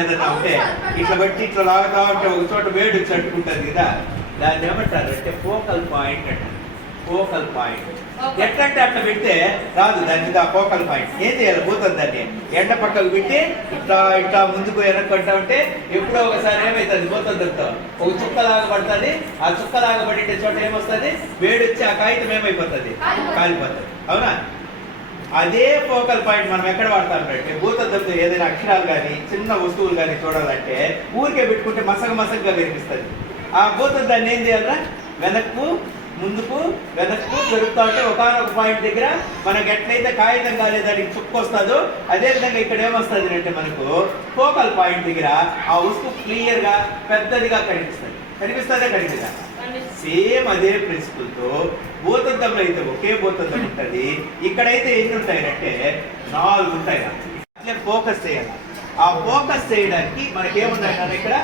ఏదైనా ఉంటే ఇట్లా బట్టి ఇట్లా లాగుతా ఉంటే ఒక చోట వేడి వచ్చి అంటుకుంటుంది కదా. దాన్ని ఏమంటారు అంటే ఫోకల్ పాయింట్ అంటారు. Focal point. ఎట్లంటే అట్లా పెడితే రాదు దాని మీద ఫోకల్ పాయింట్. ఏం చేయాలి? పోతుంది దాన్ని ఎండ పక్కకు పెట్టి ఇట్లా ఇట్లా ముందుకు వెనక్కుంటా ఉంటే ఎప్పుడో ఒకసారి ఏమవుతుంది పోతుంది ఒక చుక్క లాగా పడుతుంది. ఆ చుక్క లాగా పడితే చోట ఏమొస్తుంది? వేడి వచ్చి ఆ కాగితం ఏమైపోతుంది? కాలిపోతుంది. అవునా? అదే ఫోకల్ పాయింట్ మనం ఎక్కడ వాడతామంటే భూతద్దంతో ఏదైనా అక్షరాలు కానీ చిన్న వస్తువులు కానీ చూడాలంటే ఊరికే పెట్టుకుంటే మసగ మసగగా కనిపిస్తుంది ఆ భూతద్దాన్ని ఏం చేయాలరా? వెనక్కు ముందుకు వెనక్కు జరుగుతూ ఉంటే ఒకనొక పాయింట్ దగ్గర మనకి ఎట్లయితే కాగితం కాలేదానికి చుక్కొస్తుందో అదే విధంగా ఇక్కడ ఏమొస్తుంది అంటే మనకు ఫోకల్ పాయింట్ దగ్గర ఆ వస్తువు క్లియర్గా పెద్దదిగా కనిపిస్తుంది. కనిపిస్తుందే? కనిపిదా సేమ్ అదే ప్రిన్సిపల్తో భూతద్దంలో అయితే ఒకే భూతద్దం ఉంటది. ఇక్కడైతే ఎన్ని ఉంటాయంటే నాలుగు ఉంటాయి అట్లే ఫోకస్ చేయాలి. ఆ ఫోకస్ చేయడానికి మనకి ఏమున్నాయి కదా ఇక్కడ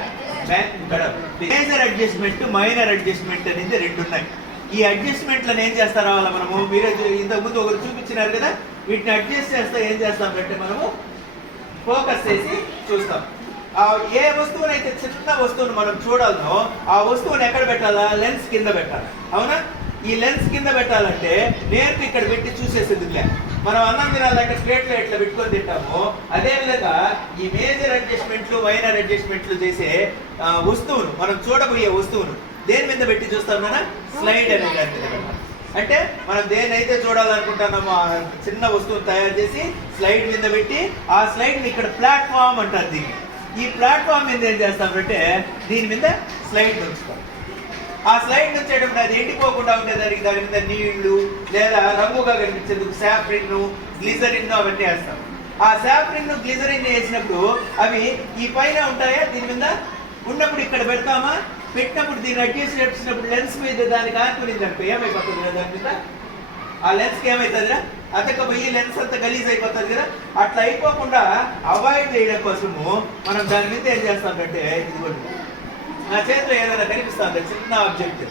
ఇక్కడ మేజర్ అడ్జస్ట్మెంట్ మైనర్ అడ్జస్ట్మెంట్ అనేది రెండు ఉన్నాయి ఈ అడ్జస్ట్మెంట్లను ఏం చేస్తారా వాళ్ళ మనము? మీరే చూ- ఇంతకు ముందు ఒకరు చూపించినారు కదా? వీటిని అడ్జస్ట్ చేస్తే ఏం చేస్తాం అంటే మనము ఫోకస్ చేసి చూస్తాం. ఏ వస్తువునైతే చిన్న వస్తువును మనం చూడాలనో ఆ వస్తువుని ఎక్కడ పెట్టాలా? లెన్స్ కింద పెట్టాలి? అవునా? ఈ లెన్స్ కింద పెట్టాలంటే నేర్పు ఇక్కడ పెట్టి చూసేసేదిలే. మనం అన్నం తినాలంటే ప్లేట్లో ఎట్లా పెట్టుకొని తింటాము. అదే విధంగా ఈ మేజర్ అడ్జస్ట్మెంట్లు మైనర్ అడ్జస్ట్మెంట్లు చేసే వస్తువును మనం చూడబోయే వస్తువును దేని మీద పెట్టి చూస్తాం మన స్లైడ్ అనే దాని మీద అంటే మనం దేనైతే చూడాలనుకుంటున్నామో ఆ చిన్న వస్తువును తయారు చేసి స్లైడ్ మీద పెట్టి ఆ స్లైడ్ని ఇక్కడ ప్లాట్ఫామ్ అంటారు దీన్ని. ఈ ప్లాట్ఫామ్ మీద ఏం చేస్తామంటే దీని మీద స్లైడ్ ఉంచుతాం. ఆ స్లైడ్ వచ్చేటప్పుడు అది ఎండిపోకుండా ఉండేదానికి దాని మీద నీళ్ళు లేదా రంగుగా కనిపించేందుకు సాఫ్రిన్ గ్లిజరిన్ అవన్నీ వేస్తాం. ఆ సాఫ్రిన్ గ్లిజరిన్ వేసినప్పుడు అవి ఈ పైన ఉంటాయా? దీని మీద ఉన్నప్పుడు ఇక్కడ పెడతామా? పెట్టినప్పుడు దీన్ని అడ్జస్ట్ చేసినప్పుడు లెన్స్ మీద దానికి ఆనుకునింది అనుకో ఏమైపోతుంది కదా దాని మీద ఆ లెన్స్కి ఏమవుతుందిరా అతక పోయి లెన్స్ అంతా గలీజ్ అయిపోతుంది కదా? అట్లా అయిపోకుండా అవాయిడ్ చేయడం కోసము మనం దాని మీద ఏం చేస్తామంటే ఇదిగోండి. నా చేతిలో ఏదైనా కనిపిస్తుంది? చిన్న ఆబ్జెక్ట్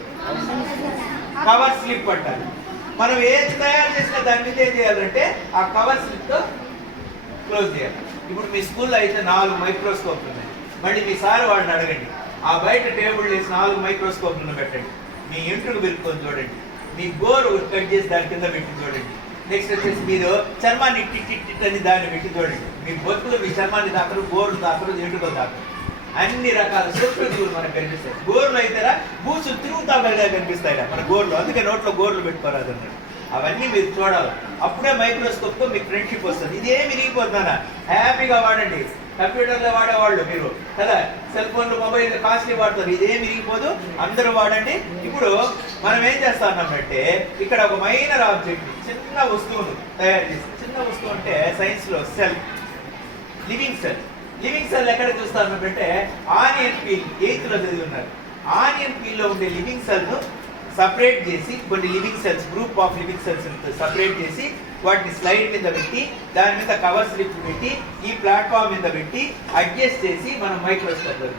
కవర్ స్లిప్ అంటారు. మనం ఏది తయారు చేసినా దాని మీద ఏం చేయాలంటే ఆ కవర్ స్లిప్తో క్లోజ్ చేయాలి. ఇప్పుడు మీ స్కూల్లో అయితే నాలుగు మైక్రోస్కోప్ ఉన్నాయి. మళ్ళీ మీ సార్ వాడిని అడగండి. ఆ బయట టేబుల్ వేసి నాలుగు మైక్రోస్కోప్లను పెట్టండి. మీ ఇంటికి పెరుక్కొని చూడండి. మీ గోరు కట్ చేసి దాని కింద పెట్టి చూడండి. నెక్స్ట్ వచ్చేసి మీరు చర్మాన్ని టిట్ టిట్ అని దాన్ని పెట్టి చూడండి. మీ బొత్తులు మీ చర్మాన్ని దాకరు గోరు దాకరు ఎంటుకలు దాకరు అన్ని రకాల సూక్ష్మజీవులు మనకు కనిపిస్తాయి. గోర్లు అయితేరా బూసులు తిరుగుతాగా కనిపిస్తాయి మన గోర్లు. అందుకే నోట్లో గోర్లు పెట్టుకోరాదు అన్నాడు అవన్నీ మీరు చూడాలి. అప్పుడే మైక్రోస్కోప్తో మీకు ఫ్రెండ్షిప్ వస్తుంది. ఇదేమి రీపోతున్నారా హ్యాపీగా వాడండి. కంప్యూటర్లో వాడేవాళ్ళు మీరు. కదా? సెల్ ఫోన్లు మొబైల్ కాస్ట్లీ వాడతారు. ఇదేమి ఇరిగిపోదు? అందరూ వాడండి. ఇప్పుడు మనం ఏం చేస్తామంటే ఇక్కడ ఒక మైనర్ ఆబ్జెక్ట్ చిన్న వస్తువును తయారు చేసి చిన్న వస్తువు అంటే సైన్స్లో cell living cell. Living cell ఎక్కడ చూస్తాను ఆనియన్ పీల్ ఎయిత్లో చదివి ఉన్నారు. ఆనియన్ పీల్లో ఉండే లివింగ్ సెల్ను సపరేట్ చేసి కొన్ని living cells group of living cells separate చేసి వాటిని స్లైడ్ మీద పెట్టి దాని మీద కవర్ స్లిప్ పెట్టి ఈ ప్లాట్ఫామ్ మీద పెట్టి అడ్జస్ట్ చేసి మనం మైక్రోస్కోప్లో